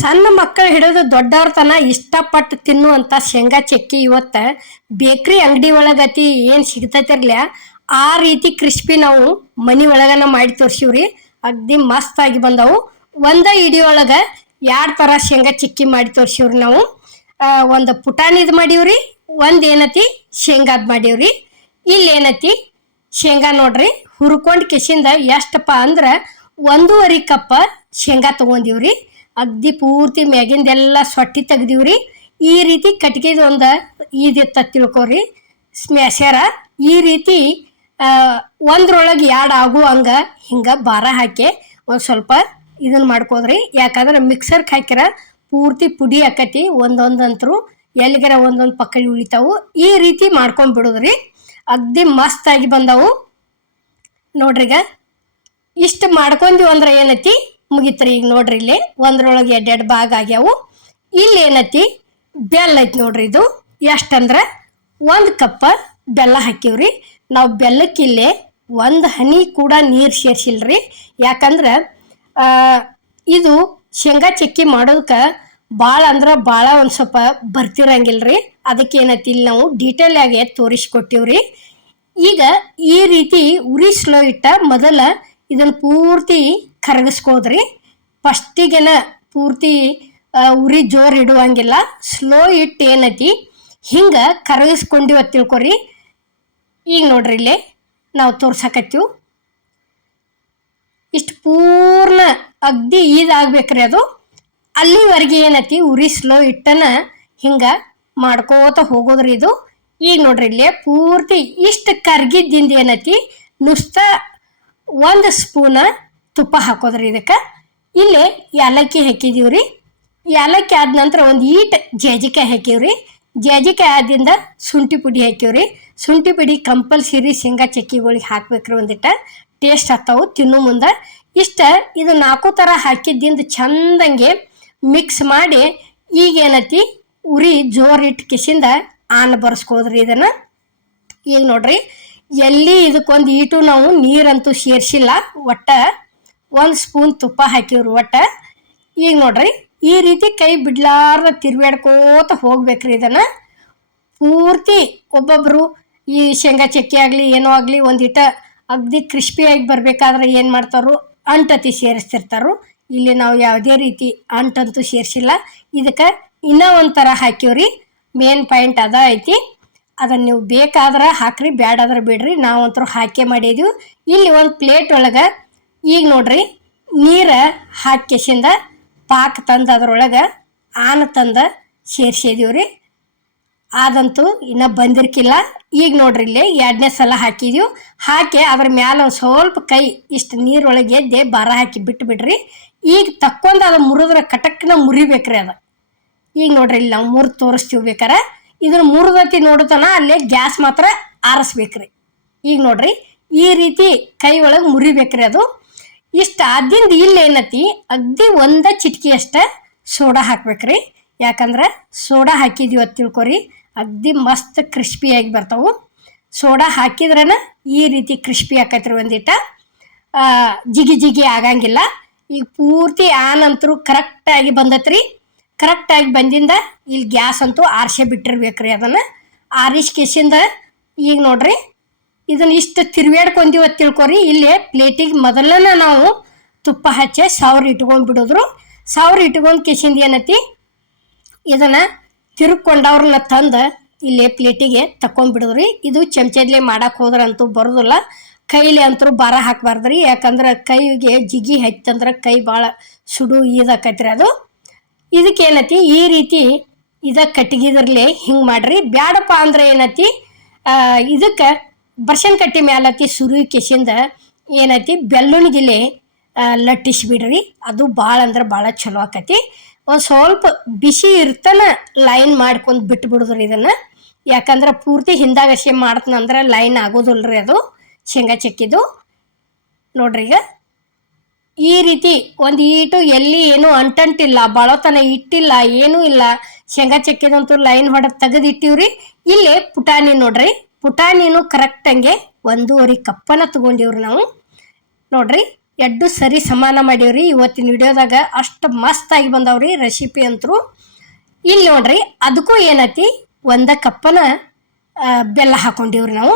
ಸಣ್ಣ ಮಕ್ಕಳು ಹಿಡಿದು ದೊಡ್ಡವ್ರ ತನ ಇಷ್ಟಪಟ್ಟು ತಿನ್ನುವಂಥ ಶೇಂಗಾ ಚಕ್ಕಿ ಇವತ್ತು ಬೇಕ್ರಿ ಅಂಗಡಿ ಒಳಗತಿ ಏನು ಸಿಗ್ತೈತಿರ್ಲ ಆ ರೀತಿ ಕ್ರಿಸ್ಪಿ ನಾವು ಮನೆ ಒಳಗನ ಮಾಡಿ ತೋರಿಸಿವ್ರಿ. ಅಗ್ದಿ ಮಸ್ತ್ ಆಗಿ ಬಂದವು. ಒಂದ ಇಡಿ ಒಳಗೆ 2 ಥರ ಶೇಂಗಾ ಚಿಕ್ಕಿ ಮಾಡಿ ತೋರಿಸಿವ್ರಿ ನಾವು. ಒಂದು ಪುಟಾಣಿದ್ ಮಾಡೀವ್ರಿ, ಒಂದು ಏನತಿ ಶೇಂಗಾದ್ ಮಾಡೀವ್ರಿ. ಇಲ್ಲಿ ಏನತಿ ಶೇಂಗಾ ನೋಡ್ರಿ ಹುರ್ಕೊಂಡ್ ಕಿಸಿಂದ ಎಷ್ಟಪ್ಪ ಅಂದ್ರೆ 1.5 ಕಪ್ ಶೇಂಗಾ ತಗೊಂಡಿವ್ರಿ. ಅಗ್ದಿ ಪೂರ್ತಿ ಮ್ಯಾಗಿಂದೆಲ್ಲ ಸೊಟ್ಟಿ ತೆಗ್ದಿವ್ರಿ. ಈ ರೀತಿ ಕಟ್ಗೆದು ಒಂದು ಇದಿತ್ತ ತಿಳ್ಕೊರಿ ಸ್ಮ್ಯಾಶರ. ಈ ರೀತಿ ಒಂದ್ರೊಳಗೆ 2 ಆಗು ಹಂಗ ಹಿಂಗೆ ಭಾರ ಹಾಕಿ ಒಂದು ಸ್ವಲ್ಪ ಇದನ್ನ ಮಾಡ್ಕೋದ್ರಿ. ಯಾಕಂದ್ರೆ ಮಿಕ್ಸರ್ಗೆ ಹಾಕಿರ ಪೂರ್ತಿ ಪುಡಿ ಆಕತಿ, ಒಂದೊಂದಂತರು ಎಲ್ಲಿಗಾರ ಒಂದೊಂದು ಪಕ್ಕಡಿ ಉಳಿತಾವು. ಈ ರೀತಿ ಮಾಡ್ಕೊಂಡ್ಬಿಡುದ್ರಿ. ಅಗ್ದಿ ಮಸ್ತ್ ಆಗಿ ಬಂದವು ನೋಡ್ರಿ. ಈಗ ಇಷ್ಟು ಮಾಡ್ಕೊಂಡ್ವಿ ಅಂದ್ರೆ ಏನತಿ ಮುಗಿತ್ರಿ. ಈಗ ನೋಡ್ರಿ ಇಲ್ಲಿ ಒಂದ್ರೊಳಗೆ 2 ಭಾಗ ಆಗ್ಯಾವು. ಇಲ್ಲಿ ಏನತಿ ಬೆಲ್ಲ ಐತಿ ನೋಡ್ರಿ. ಇದು ಎಷ್ಟಂದ್ರೆ 1 ಕಪ್ ಬೆಲ್ಲ ಹಾಕಿವ್ರಿ. ನಾವು ಬೆಲ್ಲಕ್ಕಿಲ್ಲೇ 1 ಹನಿ ಕೂಡ ನೀರು ಸೇರ್ಸಿಲ್ರಿ. ಯಾಕಂದ್ರೆ ಇದು ಶೇಂಗಾ ಚಕ್ಕಿ ಮಾಡೋದಕ್ಕೆ ಭಾಳ ಅಂದ್ರೆ ಭಾಳ ಒಂದು ಸ್ವಲ್ಪ ಬರ್ತಿರಂಗಿಲ್ರಿ. ಅದಕ್ಕೆ ಏನತಿ ಇಲ್ಲಿ ನಾವು ಡೀಟೇಲ್ ಆಗಿ ತೋರಿಸ್ಕೊಟ್ಟಿವ್ರಿ. ಈಗ ಈ ರೀತಿ ಉರಿ ಸ್ಲೋ ಇಟ್ಟ ಮೊದಲ ಇದನ್ನು ಪೂರ್ತಿ ಕರಗಿಸ್ಕೋದ್ರಿ. ಫಸ್ಟಿಗೆನ ಪೂರ್ತಿ ಉರಿ ಜೋರು ಇಡುವಂಗಿಲ್ಲ, ಸ್ಲೋ ಇಟ್ಟು ಏನೈತಿ ಹಿಂಗೆ ಕರಗಿಸ್ಕೊಂಡಿವ ತಿಳ್ಕೊರಿ. ಈಗ ನೋಡ್ರಿ ಇಲ್ಲಿ ನಾವು ತೋರ್ಸಕತ್ತೀವಿ. ಇಷ್ಟು ಪೂರ್ಣ ಅಗ್ದಿ ಇದಾಗ್ಬೇಕ್ರಿ. ಅದು ಅಲ್ಲಿವರೆಗೆ ಏನೈತಿ ಉರಿ ಸ್ಲೋ ಇಟ್ಟನ ಹಿಂಗೆ ಮಾಡ್ಕೋತ ಹೋಗೋದ್ರಿ ಇದು. ಈಗ ನೋಡ್ರಿ ಇಲ್ಲಿ ಪೂರ್ತಿ ಇಷ್ಟು ಕರ್ಗಿದ್ದಿಂದ ಏನೈತಿ ನುಸ್ತ 1 ಸ್ಪೂನ್ ತುಪ್ಪ ಹಾಕೋದ್ರಿ. ಇದಕ್ಕೆ ಇಲ್ಲಿ ಏಲಕ್ಕಿ ಹಾಕಿದೀವ್ರಿ. ಏಲಕ್ಕಿ ಆದ ನಂತರ ಒಂದು ಈಟ್ ಜಾಜಿಕಾಯಿ ಹಾಕಿವ್ರಿ. ಜಾಜಿಕಾಯಿ ಆದಿಂದ ಶುಂಠಿ ಪುಡಿ ಹಾಕಿವ್ರಿ. ಶುಂಠಿ ಪುಡಿ ಕಂಪಲ್ಸರಿ ಶೇಂಗಾ ಚಕ್ಕಿಗಳಿಗೆ ಹಾಕ್ಬೇಕ್ರಿ. ಒಂದಿಟ್ಟ ಟೇಸ್ಟ್ ಆಗ್ತಾವು ತಿನ್ನೋ ಮುಂದೆ. ಇದು 4 ಥರ ಹಾಕಿದ್ದಿಂದ ಚಂದಂಗೆ ಮಿಕ್ಸ್ ಮಾಡಿ ಈಗ ಏನೈತಿ ಉರಿ ಜೋರು ಇಟ್ಟು ಕಿಸಿಂದ ಆನ್ ಬರ್ಸ್ಕೋದ್ರಿ ಇದನ್ನು. ಈಗ ನೋಡ್ರಿ ಎಲ್ಲಿ ಇದಕ್ಕೊಂದು ಈಟು ನಾವು ನೀರಂತೂ ಸೇರಿಸಿಲ್ಲ, ಒಟ್ಟ 1 ಸ್ಪೂನ್ ತುಪ್ಪ ಹಾಕಿವ್ರಿ ಒಟ್ಟ. ಈಗ ನೋಡ್ರಿ ಈ ರೀತಿ ಕೈ ಬಿಡ್ಲಾರ್ದ ತಿರ್ವ್ಯಾಡ್ಕೋತ ಹೋಗ್ಬೇಕ್ರಿ. ಇದನ್ನು ಪೂರ್ತಿ ಒಬ್ಬೊಬ್ಬರು ಈ ಶೇಂಗಾ ಚಕ್ಕಿ ಆಗಲಿ ಏನೋ ಆಗಲಿ ಒಂದಿಟ ಅಗ್ದಿ ಕ್ರಿಸ್ಪಿಯಾಗಿ ಬರಬೇಕಾದ್ರೆ ಏನು ಮಾಡ್ತಾರೋ ಅಂಟತಿ ಸೇರಿಸ್ತಿರ್ತಾರೋ. ಇಲ್ಲಿ ನಾವು ಯಾವುದೇ ರೀತಿ ಅಂಟಂತೂ ಸೇರಿಸಿಲ್ಲ. ಇದಕ್ಕೆ ಇನ್ನೂ ಒಂಥರ ಹಾಕಿವ್ರಿ. ಮೇನ್ ಪಾಯಿಂಟ್ ಅದ ಐತಿ. ಅದನ್ನು ನೀವು ಬೇಕಾದ್ರೆ ಹಾಕ್ರಿ, ಬ್ಯಾಡಾದ್ರೆ ಬಿಡ್ರಿ. ನಾವಂತರೂ ಹಾಕೇ ಮಾಡಿದ್ವಿ. ಇಲ್ಲಿ ಒಂದು ಪ್ಲೇಟ್ ಒಳಗೆ ಈಗ ನೋಡ್ರಿ ನೀರು ಹಾಕಿಸಿಂದ ಪಾಕ್ ತಂದು ಅದ್ರೊಳಗೆ ಆನ ತಂದು ಸೇರಿಸಿದೀವ್ರಿ. ಅದಂತೂ ಇನ್ನೂ ಬಂದಿರ್ಕಿಲ್ಲ. ಈಗ ನೋಡ್ರಿ ಇಲ್ಲಿ 2ನೇ ಸಲ ಹಾಕಿದೀವಿ. ಹಾಕಿ ಅದ್ರ ಮ್ಯಾಲೆ ಒಂದು ಸ್ವಲ್ಪ ಕೈ ಇಷ್ಟು ನೀರೊಳಗೆ ಎದ್ದೆ ಭಾರ ಹಾಕಿ ಬಿಟ್ಟು ಬಿಡ್ರಿ. ಈಗ ತಕ್ಕೊಂಡು ಅದು ಮುರಿದ್ರೆ ಕಟಕ್ನ ಮುರಿಬೇಕ್ರಿ ಅದು. ಈಗ ನೋಡ್ರಿ ಇಲ್ಲಿ ನಾವು ಮುರಿದು ತೋರಿಸ್ತೀವಿ ಬೇಕಾರೆ. ಇದನ್ನು ಮುರಿದತಿ ನೋಡುತ್ತಾನ ಅಲ್ಲೇ ಗ್ಯಾಸ್ ಮಾತ್ರ ಆರಿಸ್ಬೇಕ್ರಿ. ಈಗ ನೋಡ್ರಿ ಈ ರೀತಿ ಕೈ ಒಳಗೆ ಮುರಿಬೇಕ್ರಿ ಅದು. ಇಷ್ಟು ಆದಿಂದ ಇಲ್ಲಿ ಏನತಿ ಅಗ್ದಿ 1 ಚಿಟಿಕೆ ಅಷ್ಟೇ ಸೋಡಾ ಹಾಕ್ಬೇಕ್ರಿ. ಯಾಕಂದ್ರೆ ಸೋಡಾ ಹಾಕಿದೀವಿ ಅಂತ ತಿಳ್ಕೊರಿ ಅಗ್ದಿ ಮಸ್ತ್ ಕ್ರಿಸ್ಪಿಯಾಗಿ ಬರ್ತಾವು. ಸೋಡಾ ಹಾಕಿದ್ರನ ಈ ರೀತಿ ಕ್ರಿಸ್ಪಿ ಆಕೈತ್ರಿ. ಒಂದಿಟ ಜಿಗಿ ಜಿಗಿ ಆಗಂಗಿಲ್ಲ. ಈಗ ಪೂರ್ತಿ ಆನಂತರೂ ಕರೆಕ್ಟಾಗಿ ಬಂದತ್ರಿ. ಕರೆಕ್ಟಾಗಿ ಬಂದಿಂದ ಇಲ್ಲಿ ಗ್ಯಾಸ್ ಅಂತೂ ಆರಿಸೇ ಬಿಟ್ಟಿರ್ಬೇಕ್ರಿ. ಅದನ್ನು ಆರಿಸ್ ಕಿಸಿಂದ ಈಗ ನೋಡ್ರಿ ಇದನ್ನು ಇಷ್ಟು ತಿರ್ವ್ಯಾಡ್ಕೊಂಡೀವಿ ಅಂತ ತಿಳ್ಕೊರಿ. ಇಲ್ಲೇ ಪ್ಲೇಟಿಗೆ ಮೊದಲನ ನಾವು ತುಪ್ಪ ಹಚ್ಚಿ ಸೌರ್ ಇಟ್ಕೊಂಡ್ಬಿಡೋದ್ರು. ಸೌರ್ ಇಟ್ಕೊಂಡು ಕಿಸಿಂದ ಏನೈತಿ ಇದನ್ನು ತಿರ್ಕೊಂಡವ್ರನ್ನ ತಂದು ಇಲ್ಲೇ ಪ್ಲೇಟಿಗೆ ತಕೊಂಡ್ಬಿಡೋದ್ರಿ. ಇದು ಚಮಚದ್ಲೆ ಮಾಡಕ್ಕೆ ಹೋದ್ರಂತೂ ಬರೋದಿಲ್ಲ. ಕೈಲಿ ಅಂತರೂ ಭಾರ ಹಾಕಬಾರ್ದ್ರಿ. ಯಾಕಂದ್ರೆ ಕೈಗೆ ಜಿಗಿ ಹತ್ತಂದ್ರೆ ಕೈ ಭಾಳ ಸುಡು ಇದಾಕೈತ್ರಿ ಅದು. ಇದಕ್ಕೇನತಿ ಈ ರೀತಿ ಇದಕ್ಕೆ ಕಟ್ಟಿಗಿದ್ರಲ್ಲೇ ಹಿಂಗೆ ಮಾಡ್ರಿ. ಬ್ಯಾಡಪ್ಪ ಅಂದ್ರೆ ಏನತಿ ಇದಕ್ಕೆ ಬರ್ಷನ್ ಕಟ್ಟಿ ಮ್ಯಾಲತಿ ಸುರುವಿ ಕಿಸಿಂದ ಏನೈತಿ ಬೆಲ್ಲುಣಿಗಿಲೆ ಲಟ್ಟಿಸ್ಬಿಡ್ರಿ. ಅದು ಭಾಳ ಅಂದ್ರೆ ಭಾಳ ಚಲೋ ಆಕತಿ. ಒಂದು ಸ್ವಲ್ಪ ಬಿಸಿ ಇರ್ತಾನ ಲೈನ್ ಮಾಡ್ಕೊಂಡು ಬಿಟ್ಬಿಡುದ್ರಿ ಇದನ್ನು. ಯಾಕಂದ್ರೆ ಪೂರ್ತಿ ಹಿಂದಾಗಸೆ ಮಾಡ್ತನಂದ್ರೆ ಲೈನ್ ಆಗೋದಿಲ್ರಿ ಅದು ಶೇಂಗಾ ಚಕ್ಕಿದು. ನೋಡ್ರಿ ಈಗ ಈ ರೀತಿ ಒಂದು ಈಟು ಎಲ್ಲಿ ಏನೂ ಅಂಟಂಟಿಲ್ಲ, ಬಳತನ ಇಟ್ಟಿಲ್ಲ, ಏನೂ ಇಲ್ಲ. ಶೇಂಗಾ ಚಕ್ಕಿದಂತೂ ಲೈನ್ ಹೊಡೆದು ತೆಗೆದಿಟ್ಟಿವ್ರಿ. ಇಲ್ಲಿ ಪುಟಾಣಿ ನೋಡ್ರಿ, ಪುಟಾಣಿನೂ ಕರೆಕ್ಟಂಗೆ 1.5 ಕಪ್ಪನ ತೊಗೊಂಡಿವ್ರಿ ನಾವು. ನೋಡ್ರಿ ಎಡ್ಡು ಸರಿ ಸಮಾನ ಮಾಡೀವ್ರಿ ಇವತ್ತಿನ ವಿಡಿಯೋದಾಗ. ಅಷ್ಟು ಮಸ್ತಾಗಿ ಬಂದವ್ರಿ ರೆಸಿಪಿ ಅಂತರೂ. ಇಲ್ಲಿ ನೋಡ್ರಿ ಅದಕ್ಕೂ ಏನೈತಿ 1 ಕಪ್ಪನ ಬೆಲ್ಲ ಹಾಕೊಂಡಿವ್ರಿ ನಾವು.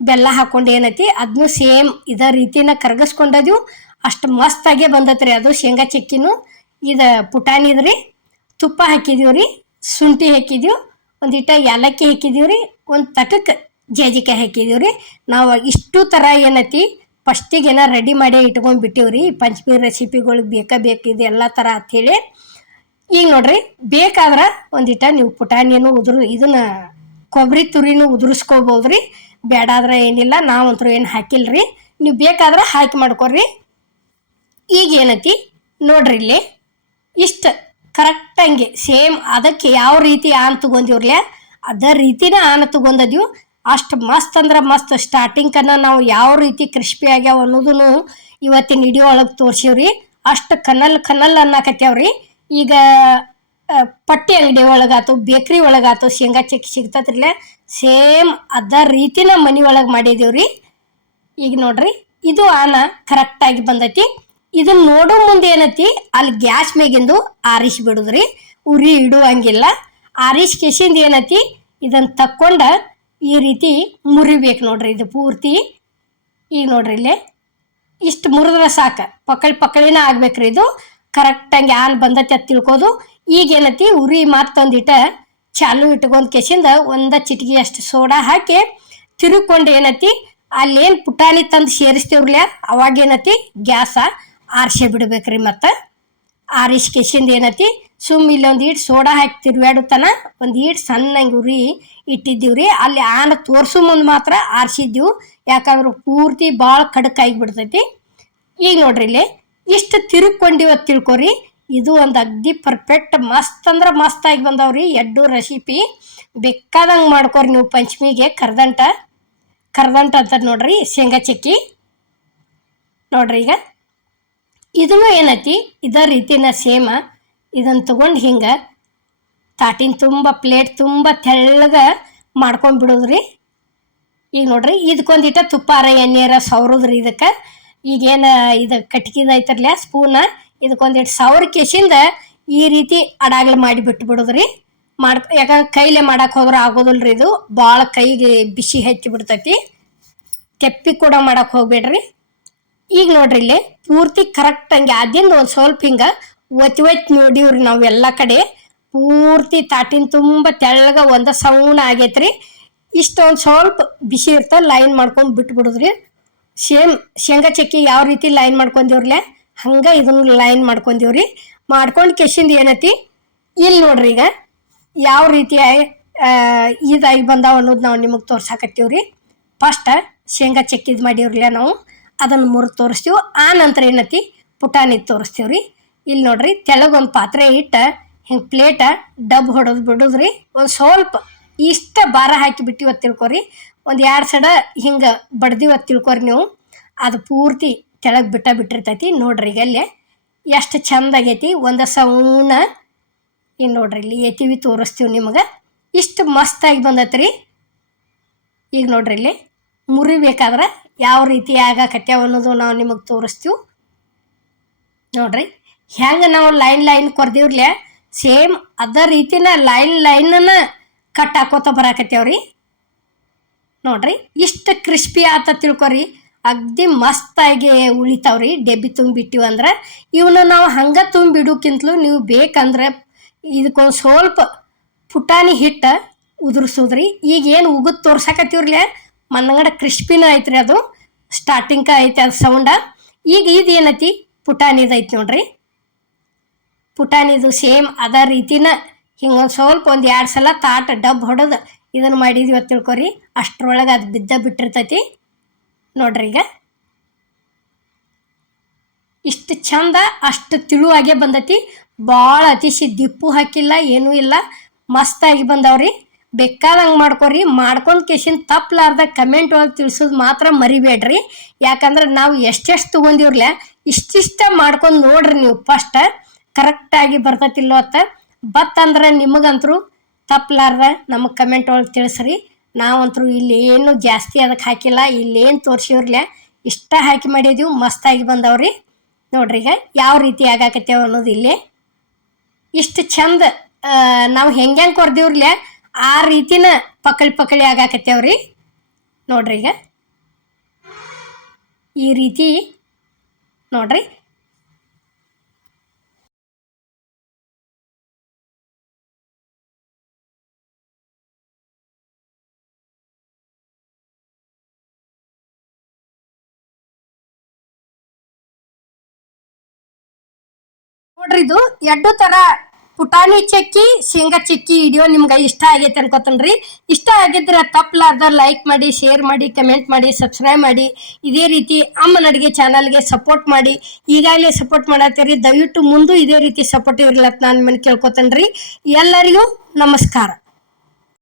ಬೆಲ್ಲ ಹಾಕೊಂಡು ಏನೈತಿ ಅದನ್ನು ಸೇಮ್ ಇದೇ ರೀತಿನ ಕರಗಿಸ್ಕೊಂಡದೀವು. ಅಷ್ಟು ಮಸ್ತಾಗೆ ಬಂದತ್ರಿ ಅದು. ಶೇಂಗಾ ಚಕ್ಕಿನೂ ಇದು ಪುಟಾಣಿದ್ರಿ. ತುಪ್ಪ ಹಾಕಿದೀವ್ರಿ, ಶುಂಠಿ ಹಾಕಿದೀವಿ, ಒಂದಿಟ ಏಲಕ್ಕಿ ಹಾಕಿದೀವ್ರಿ, ಒಂದು ತಟಕ್ಕೆ ಜಾಜಿಕಾಯಿ ಹಾಕಿದೀವ್ರಿ. ನಾವು ಇಷ್ಟು ಥರ ಏನೈತಿ ಫಸ್ಟಿಗೆನ ರೆಡಿ ಮಾಡಿ ಇಟ್ಕೊಂಡ್ಬಿಟ್ಟಿವ್ರಿ. ಪಂಚಮಿ ರೆಸಿಪಿಗಳಿಗೆ ಬೇಕು ಇದು ಎಲ್ಲ ಥರ ಅಂಥೇಳಿ. ಈಗ ನೋಡ್ರಿ ಬೇಕಾದ್ರೆ ಒಂದಿಟ ನೀವು ಪುಟಾಣಿಯನ್ನು ಇದನ್ನ ಕೊಬ್ಬರಿ ತುರಿನೂ ಉದುರಿಸ್ಕೋಬೋದ್ರಿ. ಬೇಡಾದ್ರೆ ಏನಿಲ್ಲ, ನಾವಂತರೂ ಏನು ಹಾಕಿಲ್ರಿ. ನೀವು ಬೇಕಾದ್ರೆ ಹಾಕಿ ಮಾಡ್ಕೊಡ್ರಿ. ಈಗ ಏನೈತಿ ನೋಡ್ರಿ ಇಲ್ಲಿ ಇಷ್ಟು ಕರೆಕ್ಟಂಗೆ ಸೇಮ್ ಅದಕ್ಕೆ ಯಾವ ರೀತಿ ಆನ್ ತಗೊಂಡಿವ್ರಲ್ಲ ಅದೇ ರೀತಿನ ಆನ್ ತಗೊಂಡದೀವು. ಅಷ್ಟು ಮಸ್ತ್ ಅಂದ್ರೆ ಮಸ್ತ್. ಸ್ಟಾರ್ಟಿಂಗನ್ನು ನಾವು ಯಾವ ರೀತಿ ಕ್ರಿಸ್ಪಿ ಆಗ್ಯಾವ ಅನ್ನೋದನ್ನು ಇವತ್ತಿನ ವಿಡಿಯೋ ಒಳಗೆ ತೋರಿಸಿವ್ರಿ. ಅಷ್ಟು ಕನ್ನಲ್ ಅನ್ನಕತ್ಯಾವ್ರಿ. ಈಗ ಪಟ್ಟಿ ಅಂಗಡಿ ಒಳಗಾತು, ಬೇಕ್ರಿ ಒಳಗಾತು ಶೇಂಗಾ ಚಕ್ಕಿ ಸಿಗ್ತದ್ರಲ್ಲ, ಸೇಮ್ ಅದ ರೀತಿನ ಮನೆ ಒಳಗೆ ಮಾಡಿದೀವ್ರಿ. ಈಗ ನೋಡ್ರಿ ಇದು ಆನ ಕರೆಕ್ಟಾಗಿ ಬಂದೈತಿ. ಇದನ್ನ ನೋಡೋ ಮುಂದೆ ಏನೈತಿ ಅಲ್ಲಿ ಗ್ಯಾಸ್ ಮೇಗಿಂದು ಆರಿಸಿ ಬಿಡುದ್ರಿ, ಉರಿ ಇಡುವಂಗಿಲ್ಲ. ಆರಿಸ್ ಕೆಸಿಂದ ಏನೈತಿ ಇದನ್ನ ತಕ್ಕೊಂಡ ಈ ರೀತಿ ಮುರಿಬೇಕು ನೋಡ್ರಿ ಇದು ಪೂರ್ತಿ. ಈಗ ನೋಡ್ರಿ ಇಲ್ಲೇ ಇಷ್ಟು ಮುರಿದ್ರೆ ಸಾಕು, ಪಕ್ಕಳಿನ ಆಗ್ಬೇಕ್ರಿ ಇದು. ಕರೆಕ್ಟಾಗಿ ಆನ್ ಬಂದೈತಿ ಅದು ತಿಳ್ಕೋದು. ಈಗ ಏನೈತಿ ಉರಿ ಮತ್ತೊಂದಿಟ ಚಾಲು ಇಟ್ಕೊಂಡ್ ಕೆಸಿಂದ ಒಂದು ಚಿಟಿಕೆ ಅಷ್ಟು ಸೋಡಾ ಹಾಕಿ ತಿರುಗ್ಕೊಂಡು ಏನೈತಿ ಅಲ್ಲೇನು ಪುಟಾಣಿ ತಂದು ಸೇರಿಸ್ತೇವ್ರಲ್ಲ ಅವಾಗೇನೈತಿ ಗ್ಯಾಸ ಆರಿಸೇ ಬಿಡ್ಬೇಕ್ರಿ. ಮತ್ತು ಆರಿಸ್ ಕೆಸಿಂದ ಏನೈತಿ ಇಲ್ಲೊಂದು ಈಟ್ ಸೋಡಾ ಹಾಕಿ ತಿರುಗಾಡುತ್ತಾನ ಒಂದು ಈಟ್ ಸಣ್ಣಂಗೆ ಉರಿ ಇಟ್ಟಿದ್ದೀವ್ರಿ. ಅಲ್ಲಿ ಆನ ತೋರಿಸೋ ಮುಂದೆ ಮಾತ್ರ ಆರಿಸಿದ್ದೀವಿ, ಯಾಕಂದ್ರೆ ಪೂರ್ತಿ ಭಾಳ ಕಡಕಾಗಿಬಿಡ್ತೈತಿ. ಈಗ ನೋಡ್ರಿ ಇಲ್ಲಿ ಇಷ್ಟು ತಿರುಗ್ಕೊಂಡಿವತ್ತು ತಿಳ್ಕೊರಿ. ಇದು ಒಂದು ಅಗ್ದಿ ಪರ್ಫೆಕ್ಟ್ ಮಸ್ತ್ ಅಂದ್ರೆ ಮಸ್ತಾಗಿ ಬಂದವ್ರಿ ಎಡ್ಡು ರೆಸಿಪಿ. ಬೇಕಾದಂಗೆ ಮಾಡ್ಕೊರಿ ನೀವು ಪಂಚಮಿಗೆ. ಕರ್ದಂಟ ಅಂತ ನೋಡ್ರಿ ಶೇಂಗಾ ಚಕ್ಕಿ ನೋಡ್ರಿ. ಈಗ ಇದನ್ನು ಏನೈತಿ ಇದೇ ರೀತಿನ ಸೇಮ ಇದನ್ನು ತಗೊಂಡು ಹಿಂಗೆ ತಾಟಿನ ತುಂಬ ಪ್ಲೇಟ್ ತುಂಬ ತೆಳ್ಳಗೆ ಮಾಡ್ಕೊಂಡ್ಬಿಡೋದ್ರಿ. ಈಗ ನೋಡ್ರಿ ಇದಕ್ಕೊಂದಿಟ ತುಪ್ಪಾರ ಎಣ್ಣೆರ ಸವರುದ್ರಿ. ಇದಕ್ಕೆ ಈಗೇನು ಇದು ಕಟ್ಕಿದೈತಿರ್ಲ ಸ್ಪೂನ ಇದಕ್ಕೊಂದಿಟ್ಟು ಸವರ್ ಕೆಸಿಂದ ಈ ರೀತಿ ಅಡಾಗ್ಲು ಮಾಡಿ ಬಿಟ್ಬಿಡೋದ್ರಿ. ಯಾಕಂದ್ರೆ ಕೈಲೇ ಮಾಡಕ್ಕೆ ಹೋದ್ರೆ ಆಗೋದಿಲ್ರಿ, ಇದು ಭಾಳ ಕೈಗೆ ಬಿಸಿ ಹಚ್ಚಿ ಬಿಡ್ತೈತಿ. ತೆಪ್ಪಿ ಕೂಡ ಮಾಡಕ್ಕೆ ಹೋಗ್ಬೇಡ್ರಿ. ಈಗ ನೋಡ್ರಿ ಇಲ್ಲಿ ಪೂರ್ತಿ ಕರೆಕ್ಟ್ ಹಂಗೆ ಅದಿಂದ ಒಂದು ಸ್ವಲ್ಪ ಹಿಂಗೆ ಒತ್ತಿ ನೋಡಿವ್ರಿ ನಾವು ಎಲ್ಲ ಕಡೆ. ಪೂರ್ತಿ ತಾಟಿನ ತುಂಬ ತೆಳ್ಳಗ ಒಂದು ಸೌಣ ಆಗೈತ್ರಿ. ಇಷ್ಟೊಂದು ಸ್ವಲ್ಪ ಬಿಸಿ ಇರ್ತದೆ ಲೈನ್ ಮಾಡ್ಕೊಂಡು ಬಿಟ್ಬಿಡುದ್ರಿ. ಸೇಮ್ ಶೇಂಗಾ ಚಕ್ಕಿ ಯಾವ ರೀತಿ ಲೈನ್ ಮಾಡ್ಕೊಂಡಿವ್ರಲ್ಲ ಹಂಗೆ ಇದನ್ನು ಲೈನ್ ಮಾಡ್ಕೊಂಡಿವ್ರಿ. ಮಾಡ್ಕೊಂಡು ಕೆಸಿಂದ ಏನೈತಿ ಇಲ್ಲಿ ನೋಡ್ರಿ ಈಗ ಯಾವ ರೀತಿ ಇದಾಗಿ ಬಂದಾವ ಅನ್ನೋದು ನಾವು ನಿಮಗೆ ತೋರ್ಸಾಕತ್ತೀವ್ರಿ. ಫಸ್ಟ್ ಶೇಂಗಾ ಚಕ್ಕಿದ್ ಮಾಡಿವ್ರಲ್ಲ ನಾವು ಅದನ್ನು ಮುರಿದು ತೋರಿಸ್ತೀವಿ. ಆ ನಂತರ ಏನೈತಿ ಪುಟಾಣಿ ತೋರಿಸ್ತೀವ್ರಿ. ಇಲ್ಲಿ ನೋಡ್ರಿ ತೆಳಗೊಂದು ಪಾತ್ರೆ ಇಟ್ಟು ಹಿಂಗೆ ಪ್ಲೇಟ ಡಬ್ ಹೊಡೆದು ಬಿಡೋದ್ರಿ. ಒಂದು ಸ್ವಲ್ಪ ಇಷ್ಟ ಭಾರ ಹಾಕಿ ಬಿಟ್ಟಿವತ್ತು ತಿಳ್ಕೊರಿ. ಒಂದು 2 ಸಡ ಹಿಂಗೆ ಬಡ್ದಿವತ್ತು ತಿಳ್ಕೊರಿ ನೀವು. ಅದು ಪೂರ್ತಿ ತೆಳಗೆ ಬಿಟ್ಟಿರ್ತೈತಿ. ನೋಡ್ರಿ ಈಗ ಅಲ್ಲೇ ಎಷ್ಟು ಚಂದ ಆಗೈತಿ. ಒಂದು ಸೌಣ ಇನ್ನು ನೋಡ್ರಿ ಇಲ್ಲಿ ಎತ್ತಿವಿ ತೋರಿಸ್ತೀವಿ ನಿಮಗೆ. ಇಷ್ಟು ಮಸ್ತಾಗಿ ಬಂದೈತ್ರಿ. ಈಗ ನೋಡ್ರಿ ಇಲ್ಲಿ ಮುರಿಬೇಕಾದ್ರೆ ಯಾವ ರೀತಿ ಆಗಾಕತ್ಯಾವ ಅನ್ನೋದು ನಾವು ನಿಮಗೆ ತೋರಿಸ್ತೀವಿ. ನೋಡ್ರಿ ಹೆಂಗೆ ನಾವು ಲೈನ್ ಕೊರ್ದಿವ್ರಲ್ಲ ಸೇಮ್ ಅದೇ ರೀತಿನ ಲೈನನ್ನು ಕಟ್ ಹಾಕೋತ ಬರಾಕತ್ಯಾವ್ರಿ. ನೋಡ್ರಿ ಇಷ್ಟು ಕ್ರಿಸ್ಪಿ ಆತ ತಿಳ್ಕೊರಿ. ಅಗ್ದಿ ಮಸ್ತಾಗಿ ಉಳಿತಾವ್ರಿ. ಡೆಬ್ಬಿ ತುಂಬಿಟ್ಟಿವಿ ಅಂದ್ರೆ ಇವನ್ನ ನಾವು ಹಂಗೆ ತುಂಬಿಡೋಕ್ಕಿಂತಲೂ ನೀವು ಬೇಕಂದ್ರೆ ಇದಕ್ಕೊಂದು ಸ್ವಲ್ಪ ಪುಟಾಣಿ ಹಿಟ್ಟು ಉದುರಿಸೋದ್ರಿ. ಈಗ ಏನು ಉಗಿದು ತೋರ್ಸಾಕತ್ತೀವ್ರಲ್ಲ ಮನ್ನಗಡ ಕ್ರಿಸ್ಪಿನೂ ಐತ್ರಿ. ಅದು ಸ್ಟಾರ್ಟಿಂಗ ಐತಿ ಅದು ಸೌಂಡ. ಈಗ ಇದು ಏನೈತಿ ಪುಟಾಣಿದು ಐತಿ ನೋಡ್ರಿ. ಪುಟಾಣಿದು ಸೇಮ್ ಅದೇ ರೀತಿನ ಹಿಂಗೊಂದು ಸ್ವಲ್ಪ ಒಂದು 2 ಸಲ ತಾಟ ಡಬ್ ಹೊಡೆದು ಇದನ್ನು ಮಾಡಿದ್ವಿ ಅಂತ ತಿಳ್ಕೊರಿ. ಅಷ್ಟರೊಳಗೆ ಅದು ಬಿಟ್ಟಿರ್ತೈತಿ. ನೋಡ್ರಿ ಈಗ ಇಷ್ಟು ಚಂದ ಅಷ್ಟು ತಿಳುವಾಗೇ ಬಂದೈತಿ. ಭಾಳ ಅತಿಶಿ ದಿಪ್ಪು ಹಾಕಿಲ್ಲ ಏನೂ ಇಲ್ಲ, ಮಸ್ತಾಗಿ ಬಂದವ್ರಿ. ಬೇಕಾದಂಗೆ ಮಾಡ್ಕೊರಿ. ಮಾಡ್ಕೊಂಡು ಕೇಸಿನ ತಪ್ಪಲಾರ್ದ ಕಮೆಂಟ್ ಒಳಗೆ ತಿಳಿಸೋದು ಮಾತ್ರ ಮರಿಬೇಡ್ರಿ. ಯಾಕಂದ್ರೆ ನಾವು ಎಷ್ಟೆಷ್ಟು ತೊಗೊಂಡಿವ್ರಲ್ಲ ಇಷ್ಟಿಷ್ಟ ಮಾಡ್ಕೊಂಡು ನೋಡ್ರಿ ನೀವು ಫಸ್ಟ್ ಕರೆಕ್ಟಾಗಿ ಬರ್ತೈತಿಲ್ಲೋ ಅಂತ. ಬತ್ತಂದ್ರೆ ನಿಮಗಂತರೂ ತಪ್ಪಲಾರ್ದ ನಮಗೆ ಕಮೆಂಟ್ ಒಳಗೆ ತಿಳಿಸ್ರಿ. ನಾವಂತರೂ ಇಲ್ಲಿ ಏನು ಜಾಸ್ತಿ ಅದಕ್ಕೆ ಹಾಕಿಲ್ಲ. ಇಲ್ಲೇನು ತೋರಿಸಿವ್ರಲ್ಲ ಇಷ್ಟ ಹಾಕಿ ಮಾಡಿದೀವಿ, ಮಸ್ತಾಗಿ ಬಂದವ್ರಿ. ನೋಡ್ರಿ ಈಗ ಯಾವ ರೀತಿ ಆಗಾಕತ್ತೇವ ಅನ್ನೋದು ಇಲ್ಲಿ ಇಷ್ಟು ಚಂದ ನಾವು ಹೆಂಗೆ ಕೊರ್ದಿವ್ರಲ್ಲ ಆ ರೀತಿನ ಪಕಳಿ ಆಗಾಕತ್ತೇವ್ರಿ. ನೋಡ್ರಿ ಈಗ ಈ ರೀತಿ ನೋಡ್ರಿ. ನೋಡ್ರಿ ಇದು ಎರಡು ತರ ಪುಟಾಣಿ ಚಕ್ಕಿ ಶೇಂಗಾ ಚಕ್ಕಿ ವಿಡಿಯೋ ನಿಮ್ಗೆ ಇಷ್ಟ ಆಗೈತೆ ಅನ್ಕೋತನ್ರಿ. ಇಷ್ಟ ಆಗಿದ್ರೆ ತಪ್ಪಲಾರ್ದ ಲೈಕ್ ಮಾಡಿ, ಶೇರ್ ಮಾಡಿ, ಕಮೆಂಟ್ ಮಾಡಿ, ಸಬ್ಸ್ಕ್ರೈಬ್ ಮಾಡಿ. ಇದೇ ರೀತಿ ಅಮ್ಮನ ಅಡುಗೆ ಚಾನಲ್ಗೆ ಸಪೋರ್ಟ್ ಮಾಡಿ. ಈಗಾಗಲೇ ಸಪೋರ್ಟ್ ಮಾಡತ್ತೀರಿ, ದಯವಿಟ್ಟು ಮುಂದೆ ಇದೇ ರೀತಿ ಸಪೋರ್ಟ್ ಇರ್ಲತ್ ನಾನು ನಿಮ್ಮನ್ನು ಕೇಳ್ಕೊತನ್ರಿ. ಎಲ್ಲರಿಗೂ ನಮಸ್ಕಾರ.